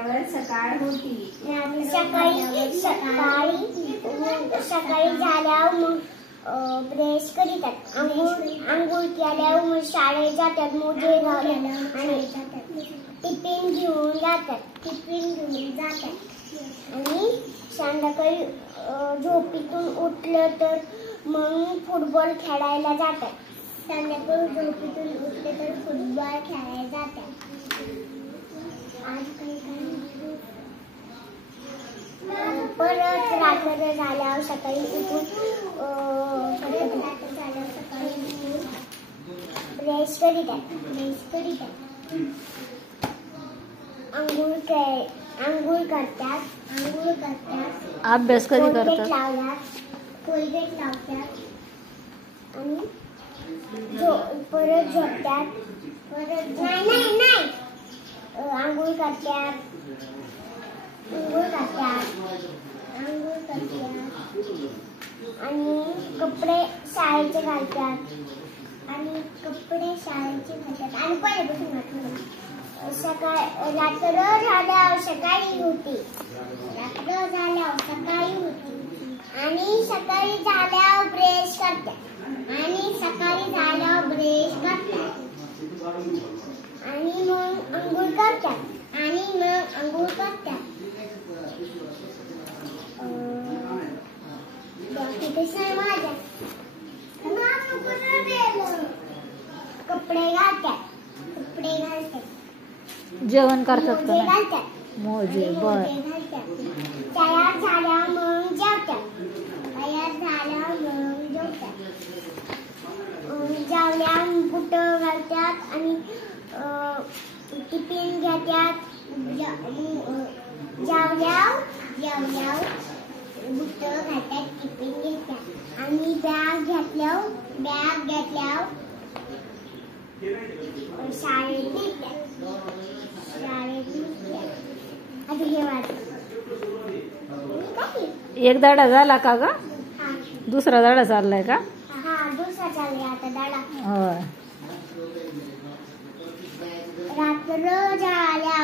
सकाळ होती. सकाळी झाल्यावर मग ब्रश करीतात. आंघोळ केल्यावर मग शाळेत जातात. मोजे घालून आणि टिफिन घेऊन जातात. आणि संध्याकाळी झोपेतून उठलं तर मग फुटबॉल खेळायला जातात. परत रात्र झाल्यावर सकाळी उठून ब्रश करीतात. आंघोळ करतात. अभ्यास कधी करतात? कोलगेट लावतात आणि परत झोपतात. नाही आंघोळ करतात आणि कपडे शाळेचे घालतात. आणि पहिल्यापासून रात्र झाल्यावर सकाळी होती. आणि सकाळी झाल्यावर ब्रश करतात. आणि मग आंघोळ करतात. कपडे घालतात. जेवण करतात का नाही? घालतात. मोजे. बर. तयार झाल्यावर मग जेवतात. जेवल्यावर बुटं घालतात आणि टिफिन घेतात. जेवल्यावर बुटं घालतात. टिफिन घेतात आणि बॅग घेतल्यावर शाळेत निघतात. एक धडा झाला का ग? दुसरा धडा चाललाय का? दुसरा चाललाय आता धडा. होय. रात्र झाल्या